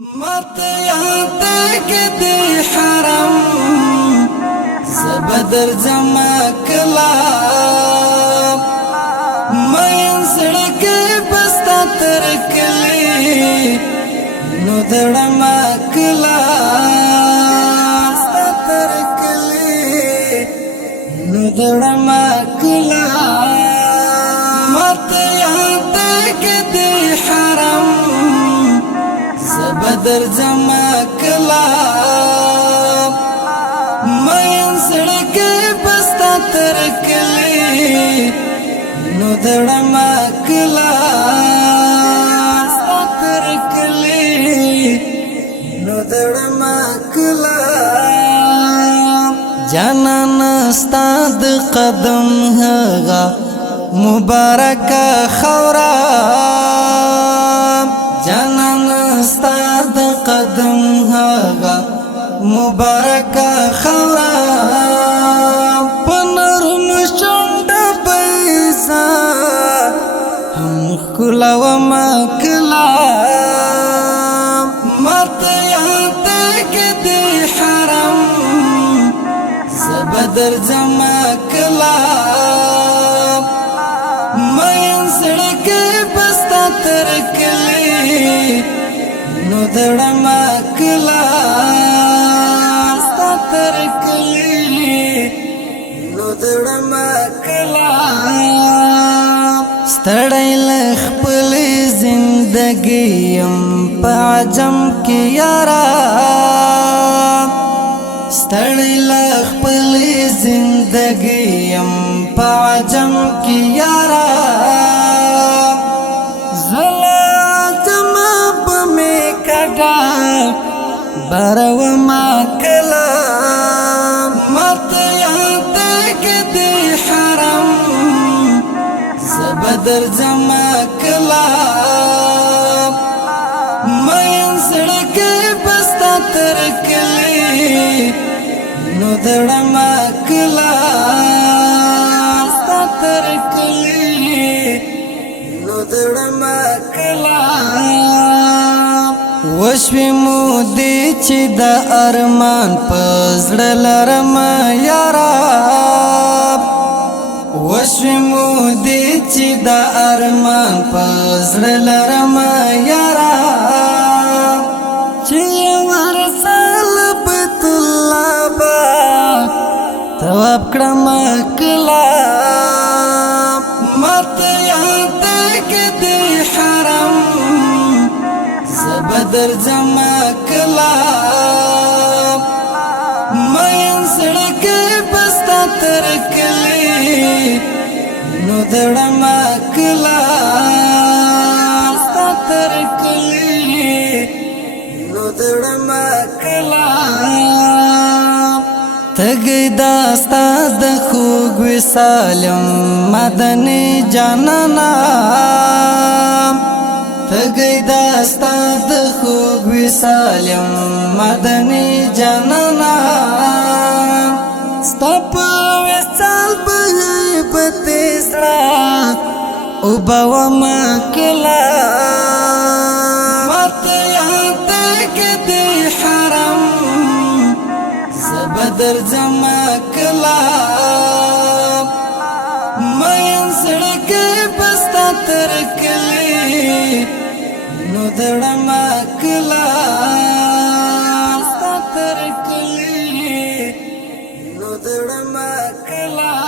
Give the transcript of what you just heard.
مت یاد کې دی حرم زبدر جما کلا مې سړک پستا تر کلی نو دړما کلا تر کلی نو دړما کلا مت یاد کې دی حرم بدر جما کلا مین سڑک پستا تر کلی نو دڑما کلا پستا تر کلی نو دڑما کلا جانان استاد قدم هغا مبارک خورا جانان استاد قدم هغا مبارک خورا پنرم شند بیسا هم کلا و مکلا مت یاد کې دی حرم زبدر جما کلا مین سڑک پستا تر کلی نو دړما کلا ستا تر کلی نو دړما کلا ستړی لخ خپل زندګي ام په عجم کې یارا ستړی لخ خپل زندګي ام په عجم کې یارا برو ما کلا مت یاد کې دی حرم زبدر جما کلا مین سڑک پستا تر کلی نو دړما کلا پستا تر کلی نو دړما کلا وشوی مودی چې د ارمان پزړه لرم یارا وشوی مودی چې د ارمان پزړه لرم یارا چې ورسال بیت الله با تواب کړم کلا مت یاد کې دی حرم بدر جما کلا مین سڑک پستا تر کلی نو دړما کلا پستا تر کلی نو دړما کلا تګی داستا د خوږ وسالم مدني جانانا تګی داستا د خوږ وسالم مدني جانانا ستا په وصال به پته سړه او به ما کلا مت یاد کې دی حرم زبدر جما کلا مین سړک پستا تر کلی نو دړما کلا ستا تر کلی نو دړما کلا